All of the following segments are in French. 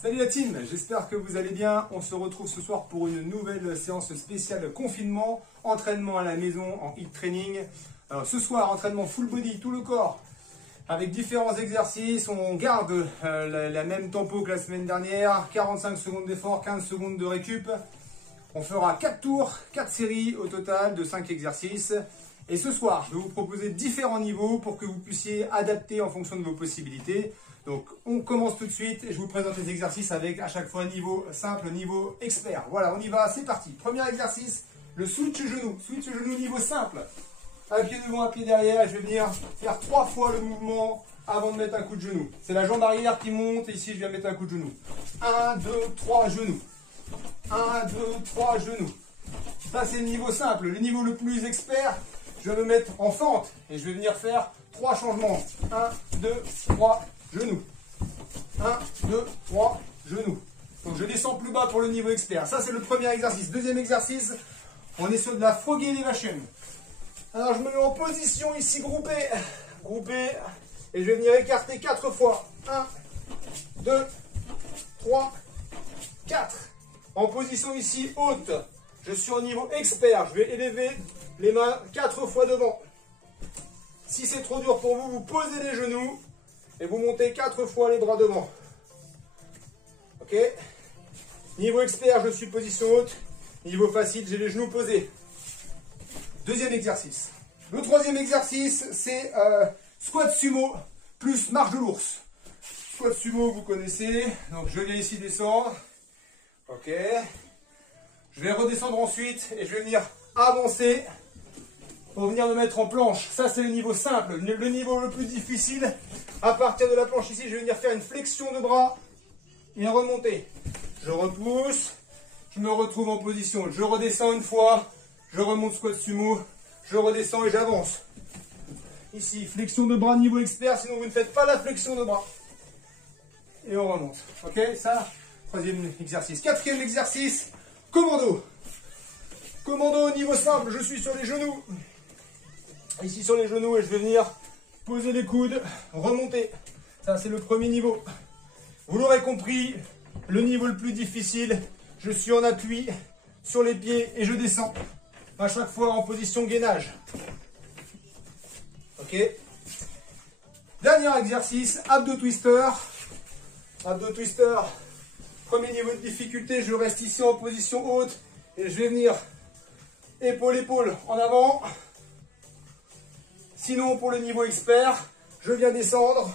Salut la team, j'espère que vous allez bien. On se retrouve ce soir pour une nouvelle séance spéciale confinement, entraînement à la maison en HIIT training. Alors, ce soir, entraînement full body, tout le corps, avec différents exercices. On garde la même tempo que la semaine dernière, 45 secondes d'effort, 15 secondes de récup. On fera 4 tours, 4 séries au total de 5 exercices. Et ce soir, je vais vous proposer différents niveaux pour que vous puissiez adapter en fonction de vos possibilités. Donc, on commence tout de suite et je vous présente les exercices avec à chaque fois niveau simple, niveau expert. Voilà, on y va, c'est parti. Premier exercice, le switch genou. Switch genou niveau simple. Un pied devant, un pied derrière. Et je vais venir faire 3 fois le mouvement avant de mettre un coup de genou. C'est la jambe arrière qui monte et ici, je viens mettre un coup de genou. 1, 2, 3 genoux. 1, 2, 3 genoux. Ça, c'est le niveau simple. Le niveau le plus expert, je vais me mettre en fente et je vais venir faire 3 changements. 1, 2, 3 genoux. 1, 2, 3 genoux. Donc je descends plus bas pour le niveau expert. Ça, c'est le premier exercice. Deuxième exercice, on est sur de la frog elevation. Alors je me mets en position ici groupé. Groupé. Et je vais venir écarter 4 fois. 1, 2, 3, 4. En position ici haute. Je suis au niveau expert. Je vais élever les mains 4 fois devant. Si c'est trop dur pour vous, vous posez les genoux et vous montez 4 fois les bras devant. Ok? Niveau expert, je suis position haute. Niveau facile, j'ai les genoux posés. Deuxième exercice. Le troisième exercice, c'est squat sumo plus marche de l'ours. Squat sumo, vous connaissez. Donc je viens ici descendre. Ok. Je vais redescendre ensuite et je vais venir avancer pour venir me mettre en planche. Ça, c'est le niveau simple. Le niveau le plus difficile, à partir de la planche ici, je vais venir faire une flexion de bras et remonter. Je repousse, je me retrouve en position. Je redescends une fois, je remonte squat sumo, je redescends et j'avance. Ici, flexion de bras niveau expert, sinon vous ne faites pas la flexion de bras. Et on remonte. Ok, ça, troisième exercice. Quatrième exercice, commando. Commando au niveau simple, je suis sur les genoux. Ici sur les genoux et je vais venir poser les coudes, remonter. Ça, c'est le premier niveau. Vous l'aurez compris, le niveau le plus difficile, je suis en appui sur les pieds et je descends. À chaque fois en position gainage. Ok. Dernier exercice, abdos twister. Abdos twister. Premier niveau de difficulté, je reste ici en position haute et je vais venir épaule en avant. Sinon, pour le niveau expert, je viens descendre,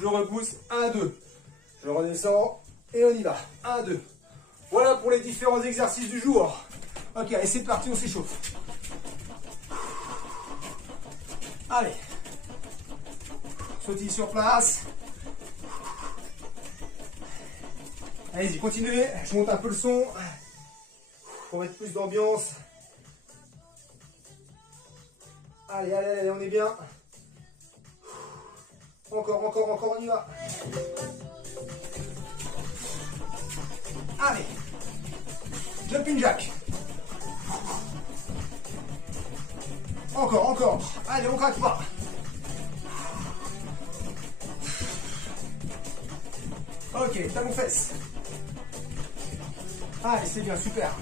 je repousse, 1, 2. Je redescends et on y va, 1, 2. Voilà pour les différents exercices du jour. Ok, allez, c'est parti, on s'échauffe. Allez, sautille sur place. Allez-y, continuez, je monte un peu le son pour mettre plus d'ambiance. Allez, allez, allez, on est bien. Encore, on y va. Allez. Jumping jack. Encore. Allez, on craque pas. Ok, talon fesses. Allez, c'est bien, super.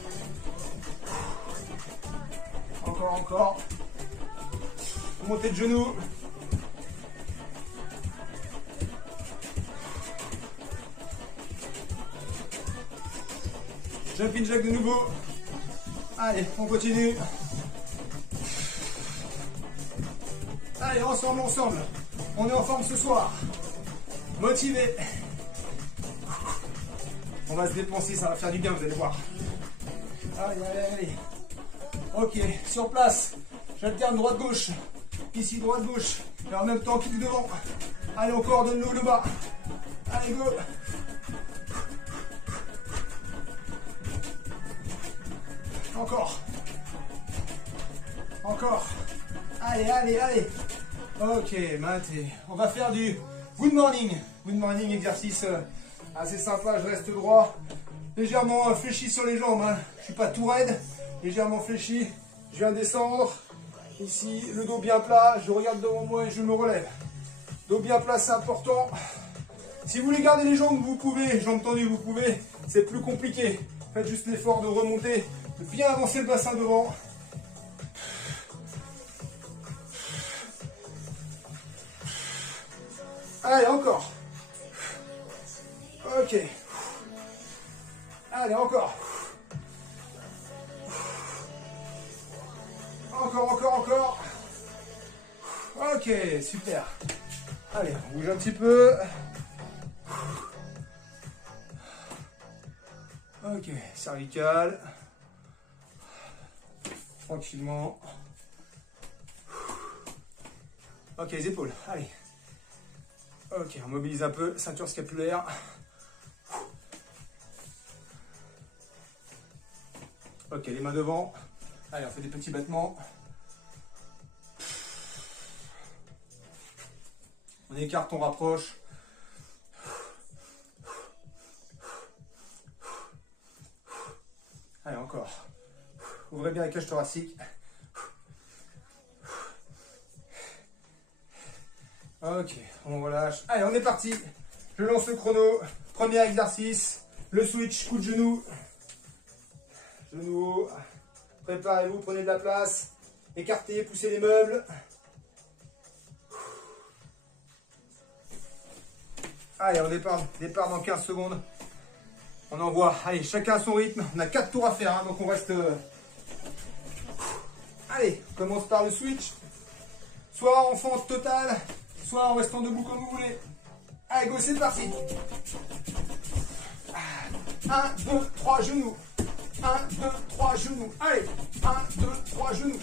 Encore. Montée de genoux. Jumping jack de nouveau. Allez, on continue. Allez, ensemble. On est en forme ce soir. Motivé. On va se dépenser, ça va faire du bien, vous allez voir. Allez. Ok, sur place. J'alterne droite-gauche. Ici, droite-gauche. Et en même temps, kick devant. Allez, on coordonne le haut, le bas. Allez, go. Encore. Allez. Ok, maintenant, on va faire du good morning. Good morning, exercice assez sympa. Je reste droit. Légèrement fléchi sur les jambes. Hein. Je ne suis pas tout raide. Légèrement fléchi. Je viens descendre. Ici, le dos bien plat, je regarde devant moi et je me relève. Dos bien plat, c'est important. Si vous voulez garder les jambes, vous pouvez. Jambes tendues, vous pouvez. C'est plus compliqué. Faites juste l'effort de remonter, de bien avancer le bassin devant. Allez, encore. Ok. Allez, encore. Encore. Ok, super. Allez, on bouge un petit peu. Ok, cervical. Tranquillement. Ok, les épaules, allez. Ok, on mobilise un peu, ceinture scapulaire. Ok, les mains devant. Allez, on fait des petits battements. On écarte, on rapproche. Allez, encore. Ouvrez bien la cage thoracique. Ok, on relâche. Allez, on est parti. Je lance le chrono. Premier exercice. Le switch, coup de genou. Genou haut. Préparez-vous, prenez de la place. Écartez, poussez les meubles. Allez, on départ dans 15 secondes. On envoie. Allez, chacun à son rythme. On a 4 tours à faire, hein, donc on reste... Allez, on commence par le switch. Soit en fente totale, soit en restant debout comme vous voulez. Allez, go, c'est parti. 1, 2, 3 genoux. 1, 2, 3 genoux. Allez, 1, 2, 3 genoux.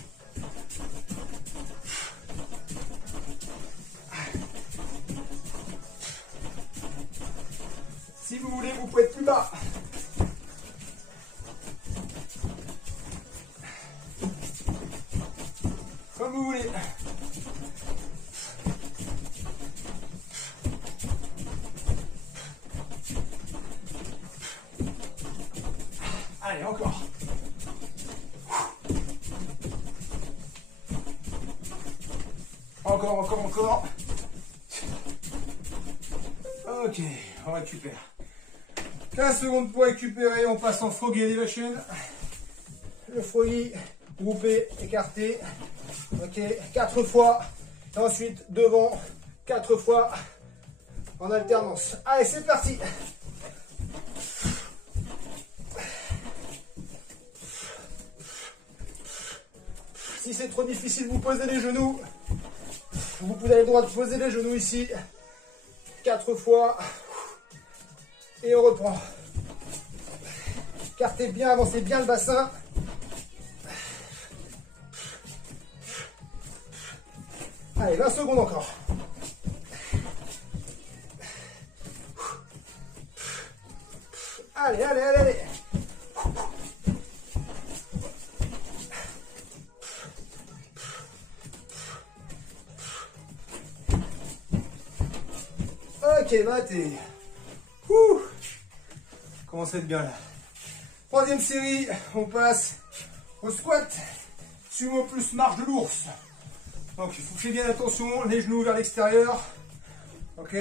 Si vous voulez, vous pouvez être plus bas. Comme vous voulez. Allez, encore. Encore. Ok, on récupère. 15 secondes pour récupérer, on passe en froggy elevation. Le froggy, groupé, écarté. Ok, 4 fois. Et ensuite, devant, 4 fois en alternance. Allez, c'est parti. Si c'est trop difficile, vous posez les genoux. Vous avez le droit de poser les genoux ici. 4 fois. Et on reprend. Écartez bien, avancez bien le bassin. Allez, 20 secondes encore. Allez. Ok, maté. Commence à être bien là. Troisième série, on passe au squat. Sumo plus marche de l'ours. Donc il faut faire bien attention, les genoux vers l'extérieur. Ok.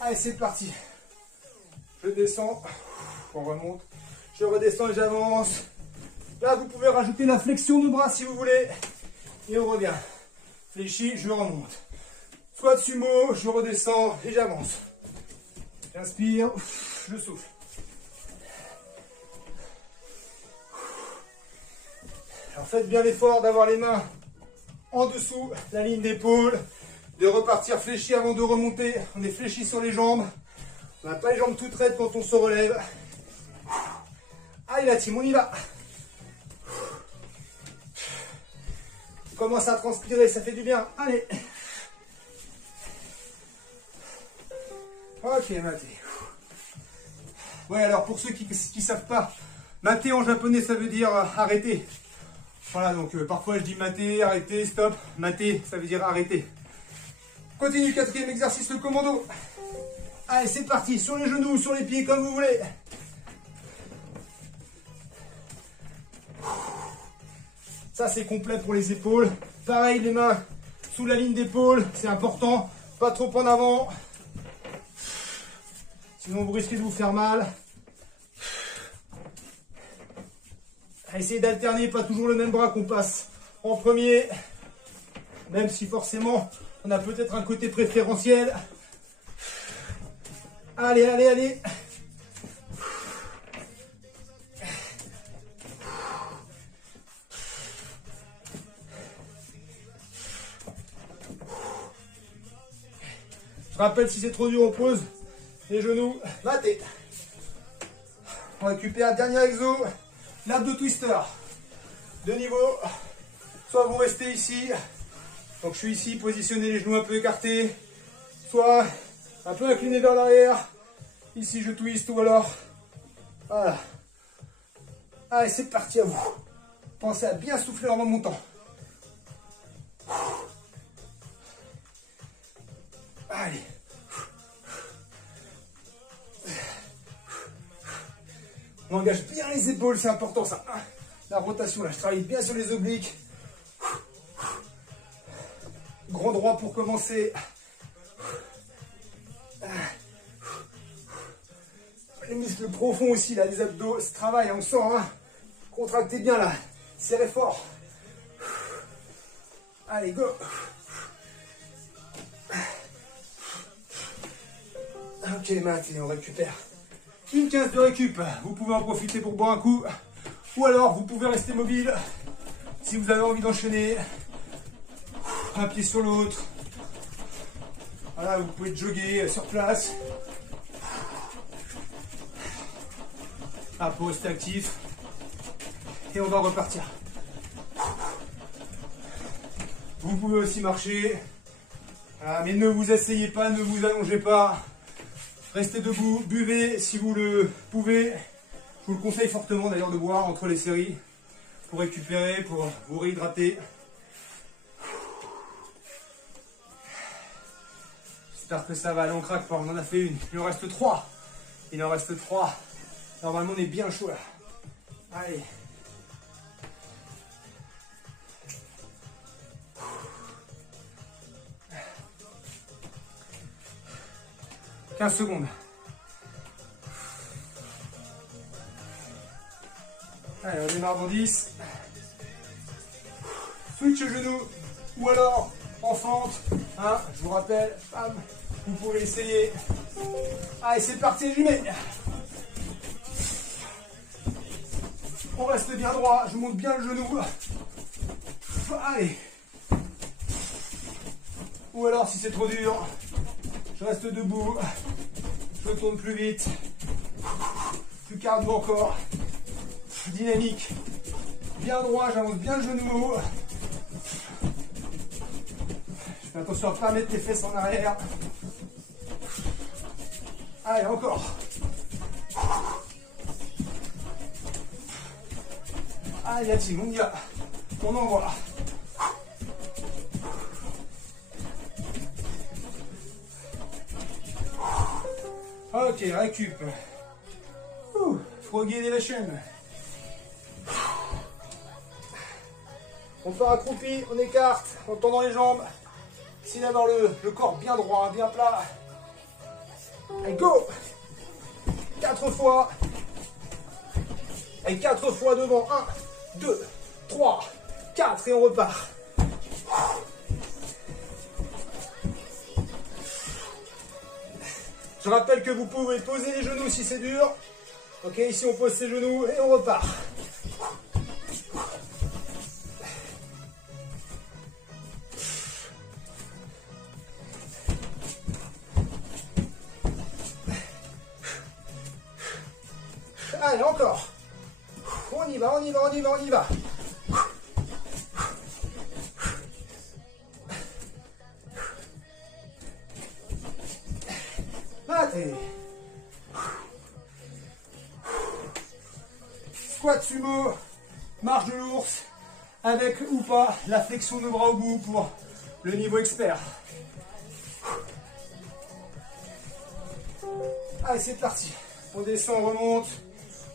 Allez, c'est parti. Je descends, on remonte. Je redescends et j'avance. Là, vous pouvez rajouter la flexion de bras si vous voulez. Et on revient. Fléchi, je remonte. Squat sumo, je redescends et j'avance. J'inspire, je souffle. Alors faites bien l'effort d'avoir les mains en dessous la ligne d'épaule, de repartir fléchi avant de remonter. On est fléchi sur les jambes. On n'a pas les jambes toutes raides quand on se relève. Allez la team, on y va. On commence à transpirer, ça fait du bien. Allez. Ok, maté. Ouais, alors pour ceux qui ne savent pas, maté en japonais ça veut dire arrêter. Voilà, donc parfois je dis maté, arrêter, stop. Maté, ça veut dire arrêter. Continue, quatrième exercice, le commando. Allez, c'est parti, sur les genoux, sur les pieds, comme vous voulez. Ça, c'est complet pour les épaules. Pareil, les mains sous la ligne d'épaule, c'est important. Pas trop en avant. Sinon, vous risquez de vous faire mal. Essayez d'alterner, pas toujours le même bras qu'on passe en premier. Même si forcément, on a peut-être un côté préférentiel. Allez, allez, allez. Je rappelle, si c'est trop dur, on pose les genoux, battez. On récupère dernier exo, l'abdo twister. De niveau, soit vous restez ici, donc je suis ici, positionner les genoux un peu écartés, soit un peu incliné vers l'arrière, ici je twist, ou alors, voilà. Allez, c'est parti à vous. Pensez à bien souffler en remontant. Allez. On engage bien les épaules, c'est important ça. La rotation, là, je travaille bien sur les obliques. Grand droit pour commencer. Les muscles profonds aussi, là, les abdos, ça travaille, on sent, hein. Contractez bien là, serrez fort. Allez, go. Ok, maintenant on récupère. Une 15 de récup, vous pouvez en profiter pour boire un coup, ou alors vous pouvez rester mobile si vous avez envie d'enchaîner. Un pied sur l'autre. Voilà, vous pouvez jogger sur place. Ah, pour rester actif. Et on va repartir. Vous pouvez aussi marcher. Voilà, mais ne vous asseyez pas, ne vous allongez pas. Restez debout, buvez si vous le pouvez. Je vous le conseille fortement d'ailleurs de boire entre les séries pour récupérer, pour vous réhydrater. J'espère que ça va, allez, on craque pas, on en a fait une. Il en reste 3. Il en reste 3. Normalement on est bien chaud là. Allez. « 15 secondes. Allez, on démarre dans 10. Switch genou ou alors en fente. Hein, je vous rappelle, bam, vous pouvez essayer. Allez, c'est parti, j'y mets. On reste bien droit, je monte bien le genou. Allez. Ou alors, si c'est trop dur, je reste debout. Je tourne plus vite. Plus cardio encore. Dynamique. Bien droit, j'avance bien le genou. Je fais attention à ne pas mettre les fesses en arrière. Allez, encore. Allez, la team, on y va. On envoie. Ok, récup. Frog elevation. On fait accroupi, on écarte, en tendant les jambes. Essayez d'avoir le corps bien droit, bien plat. Allez, go. 4 fois. Et 4 fois devant. 1, 2, 3, 4 et on repart. Je rappelle que vous pouvez poser les genoux si c'est dur. Ok, ici on pose ses genoux et on repart. Allez, encore. On y va, on y va, on y va, on y va. Allez. Squat sumo, marche de l'ours, avec ou pas la flexion de bras au bout pour le niveau expert. Allez, c'est parti. On descend, on remonte,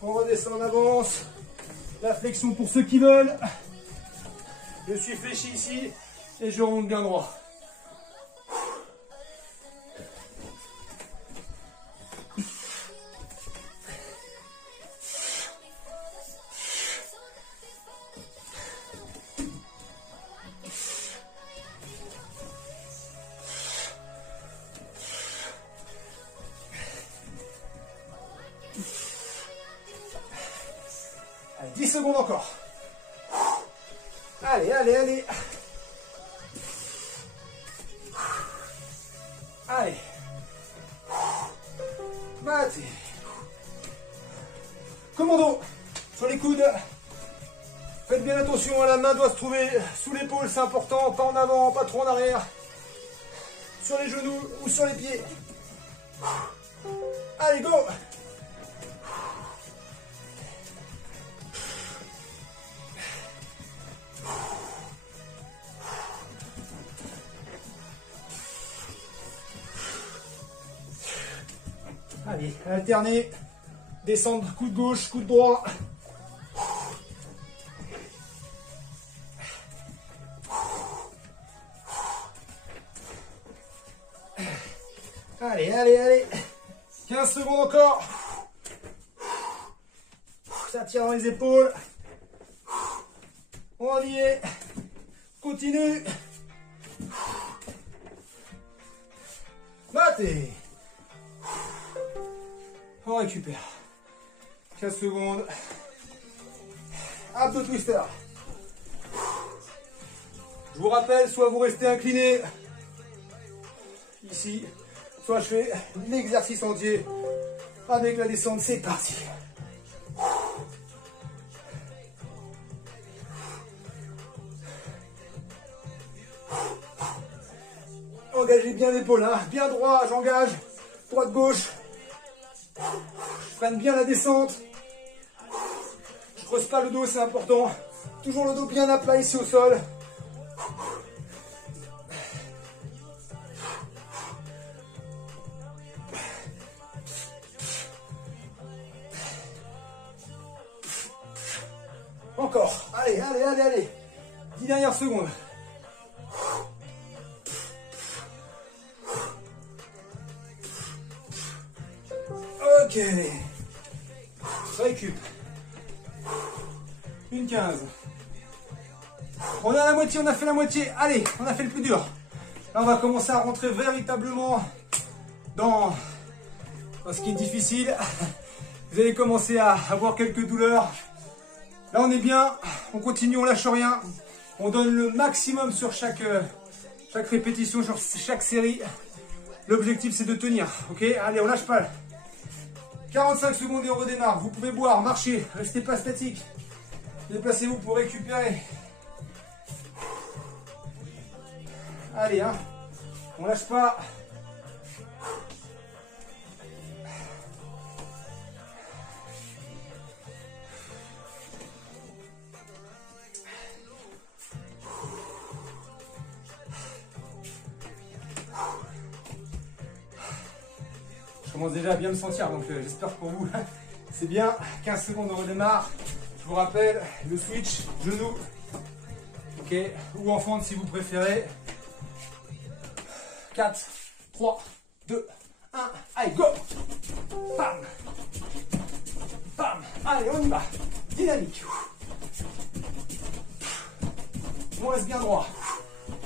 on redescend, on avance. La flexion pour ceux qui veulent. Je suis fléchi ici et je remonte bien droit. secondes encore. Allez, allez, allez. Allez. Battez. Commando. Sur les coudes. Faites bien attention, la main doit se trouver sous l'épaule, c'est important. Pas en avant, pas trop en arrière. Sur les genoux ou sur les pieds. Allez, go. Allez, alternez. Descendre, coup de gauche, coup de droit. Allez, allez, allez. 15 secondes encore. Ça tire dans les épaules. On y est. Continue. Battez. On récupère. 15 secondes. Abdos twister. Je vous rappelle, soit vous restez incliné ici, soit je fais l'exercice entier avec la descente. C'est parti. Engagez bien l'épaule, hein. Bien droit, j'engage. Droite-gauche. Je freine bien la descente. Je creuse pas le dos, c'est important. Toujours le dos bien à plat ici au sol. Encore. Allez, allez, allez, allez. 10 dernières secondes. Ok. Récup. Une 15. On est à la moitié, on a fait la moitié. Allez, on a fait le plus dur. Là, on va commencer à rentrer véritablement dans ce qui est difficile. Vous allez commencer à avoir quelques douleurs. Là, on est bien. On continue, on lâche rien. On donne le maximum sur chaque répétition, sur chaque série. L'objectif, c'est de tenir. Ok, allez, on lâche pas. 45 secondes et on redémarre. Vous pouvez boire, marcher, restez pas statique. Déplacez-vous pour récupérer. Allez, hein. On lâche pas. Je commence déjà à bien me sentir, donc j'espère que pour vous, c'est bien. 15 secondes, on redémarre. Je vous rappelle, le switch, genou, ok, ou en fente si vous préférez. 4, 3, 2, 1, allez, go. Bam. Bam. Allez, on y va. Dynamique. On reste bien droit.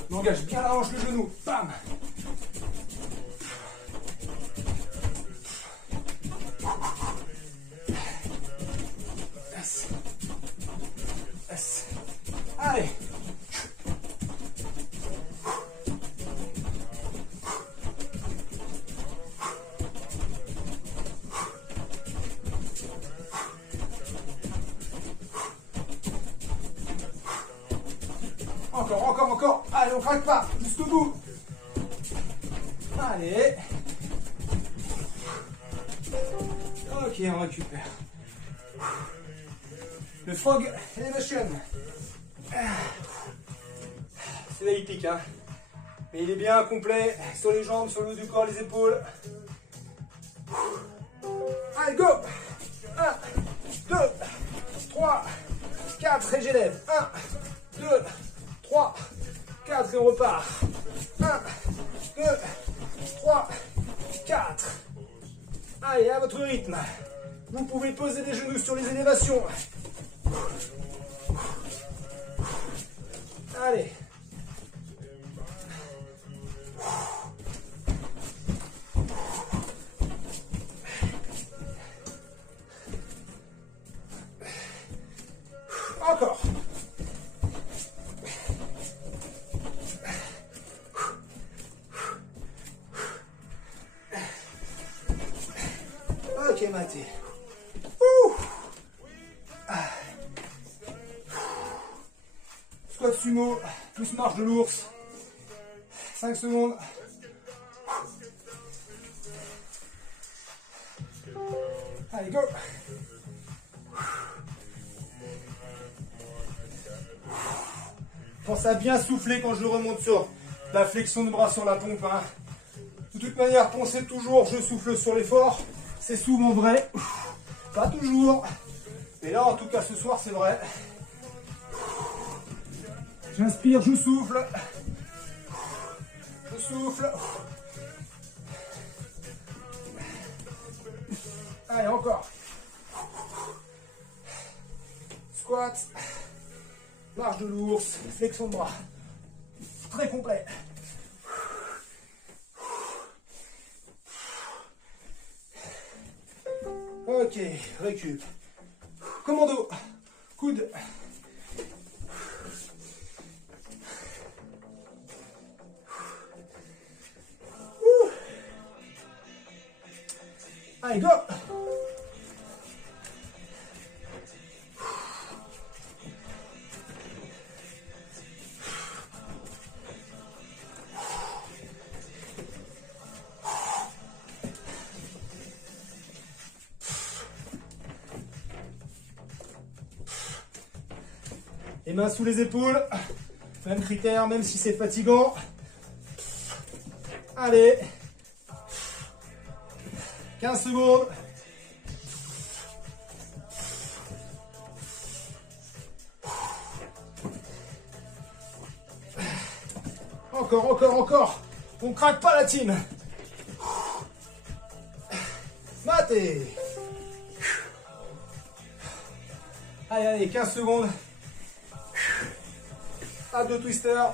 On engage bien la hanche, le genou. Bam. Allez. Encore, encore, encore. Allez, on craque pas. Jusqu'au bout. Allez. Ok, on récupère. Le frog elevation. C'est là, il pique, hein. Mais il est bien complet sur les jambes, sur le haut du corps, les épaules. Allez, go. 1, 2, 3, 4 et j'élève. 1, 2, 3, 4 et on repart. 1, 2, 3, 4. Allez, à votre rythme. Vous pouvez poser les genoux sur les élévations. Allez. Ok, Mathé. Ouh. Squat sumo, plus marche de l'ours. 5 secondes. Allez, go. Pense à bien souffler quand je remonte sur la flexion de bras sur la pompe. Hein. De toute manière, pensez toujours, je souffle sur l'effort. C'est souvent vrai. Pas toujours. Mais là, en tout cas, ce soir, c'est vrai. J'inspire, je souffle. Je souffle. Allez, encore. Squat. Marche de l'ours. Flexion de bras. Très complet. Ok, récup. Commando. Coude. Allez, go. Les mains sous les épaules. Même critère, même si c'est fatigant. Allez. 15 secondes. Encore, encore, encore. On craque pas la team. Maté. Allez, allez, 15 secondes. À 2 twisters.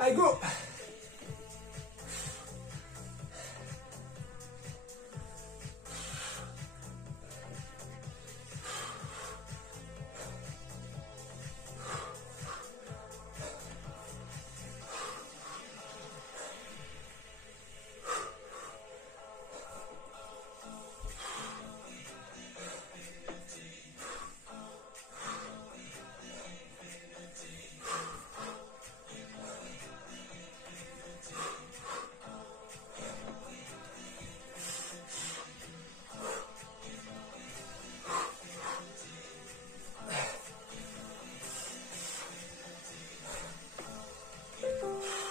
Allez, go.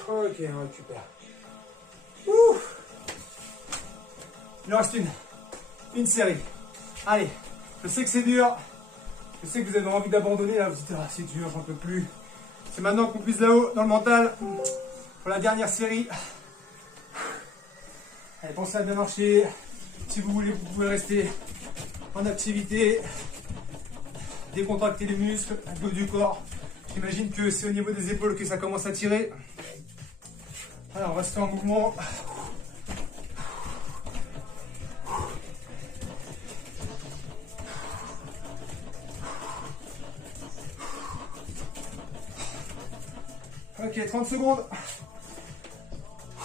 Ok, on récupère. Ouh. Il en reste une série. Allez, je sais que c'est dur. Je sais que vous avez envie d'abandonner. Là, vous dites, ah, c'est dur, j'en peux plus. C'est maintenant qu'on puise là-haut, dans le mental, pour la dernière série. Allez, pensez à bien marcher. Si vous voulez, vous pouvez rester en activité. Décontracter les muscles, le haut du corps. J'imagine que c'est au niveau des épaules que ça commence à tirer. Alors, on reste en mouvement. Ok, 30 secondes.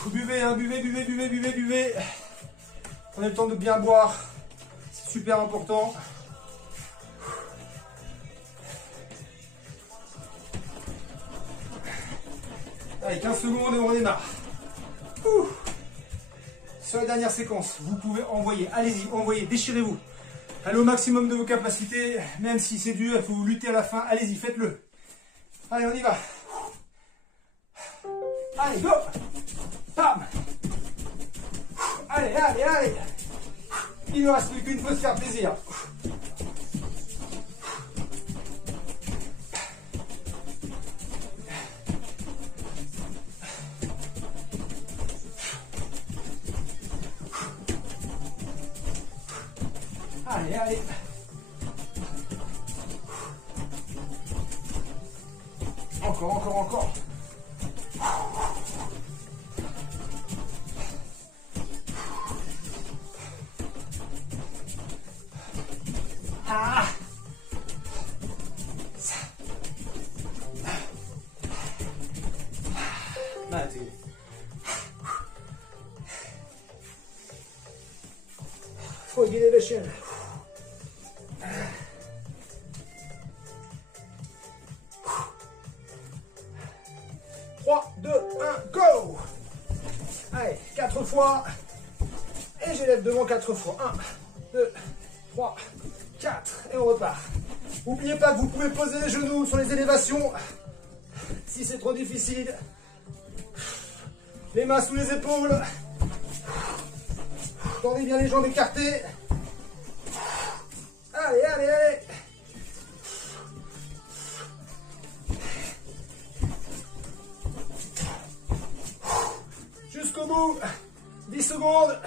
Buvez, hein, buvez, buvez, buvez, buvez, buvez. Prenez le temps de bien boire. C'est super important. Allez, 15 secondes et on redémarre. Ouh. Sur la dernière séquence, vous pouvez envoyer. Allez-y, envoyez, déchirez-vous. Allez au maximum de vos capacités. Même si c'est dur, il faut lutter à la fin. Allez-y, faites-le. Allez, on y va. Allez, go. Bam. Allez, allez, allez. Il ne reste plus qu'une fois de faire plaisir. Allez, allez. Encore, encore, encore. Ah. Mate. Frog elevation. 3, 2, 1, go! Allez, 4 fois. Et j'élève devant 4 fois. 1, 2, 3, 4. Et on repart. N'oubliez pas que vous pouvez poser les genoux sur les élévations. Si c'est trop difficile. Les mains sous les épaules. Tendez bien les jambes écartées. Allez, allez, allez. Jusqu'au bout. 10 secondes.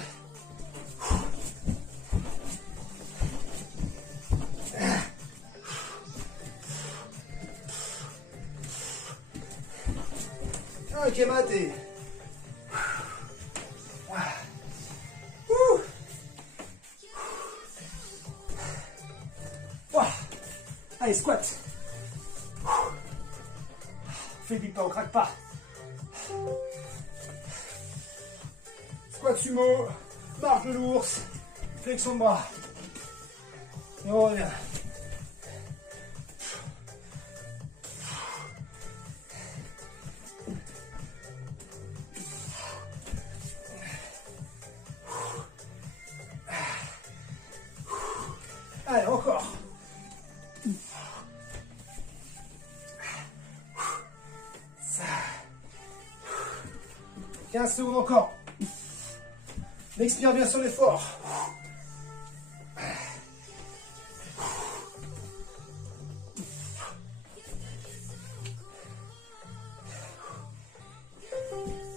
Ok, maté. Allez, squat. Faiblit pas, on craque pas. Squat sumo, marche de l'ours, flexion de bras. Et on revient. Allez, encore. 15 secondes encore. On expire bien sur l'effort.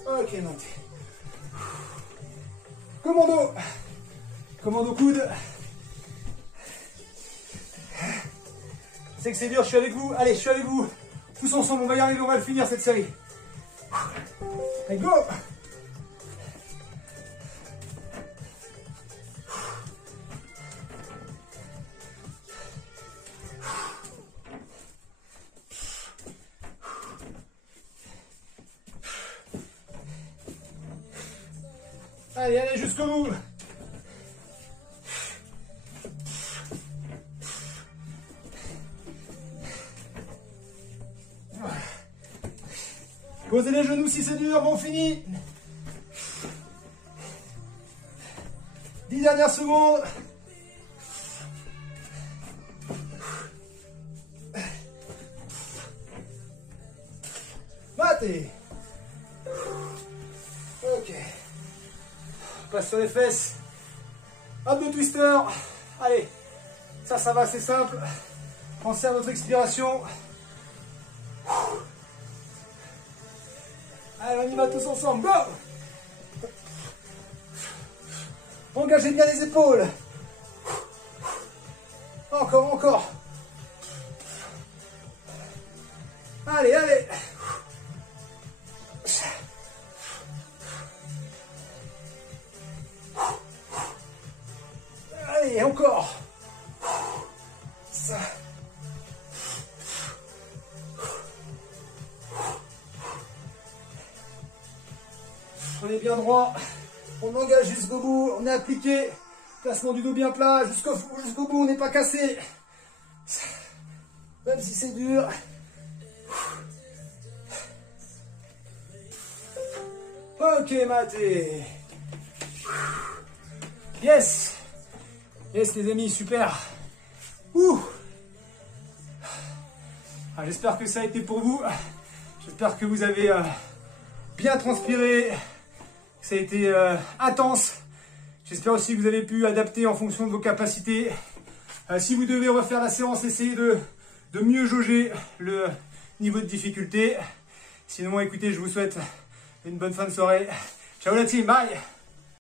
Ok, montez. Commando. Commando coude. Je sais que c'est dur, je suis avec vous. Allez, je suis avec vous. Tous ensemble, on va y arriver, on va le finir cette série. Allez, go! Allez, allez, jusqu'au bout. Posez les genoux si c'est dur, bon fini. 10 dernières secondes. Maté. Ok. On passe sur les fesses. Abdos twister. Allez. Ça va, c'est simple. Pensez à votre expiration. Allez, on y va tous ensemble, go! Engagez bien les épaules. Encore, encore. Allez, allez. Allez, encore. Ça. On est bien droit, on engage jusqu'au bout, on est appliqué, placement du dos bien plat, jusqu'au bout, on n'est pas cassé. Même si c'est dur. Ok, maté. Yes. Yes, les amis, super. Ah, j'espère que ça a été pour vous. J'espère que vous avez bien transpiré. Ça a été intense. J'espère aussi que vous avez pu adapter en fonction de vos capacités. Si vous devez refaire la séance, essayez de mieux jauger le niveau de difficulté. Sinon, écoutez, je vous souhaite une bonne fin de soirée. Ciao la team, bye!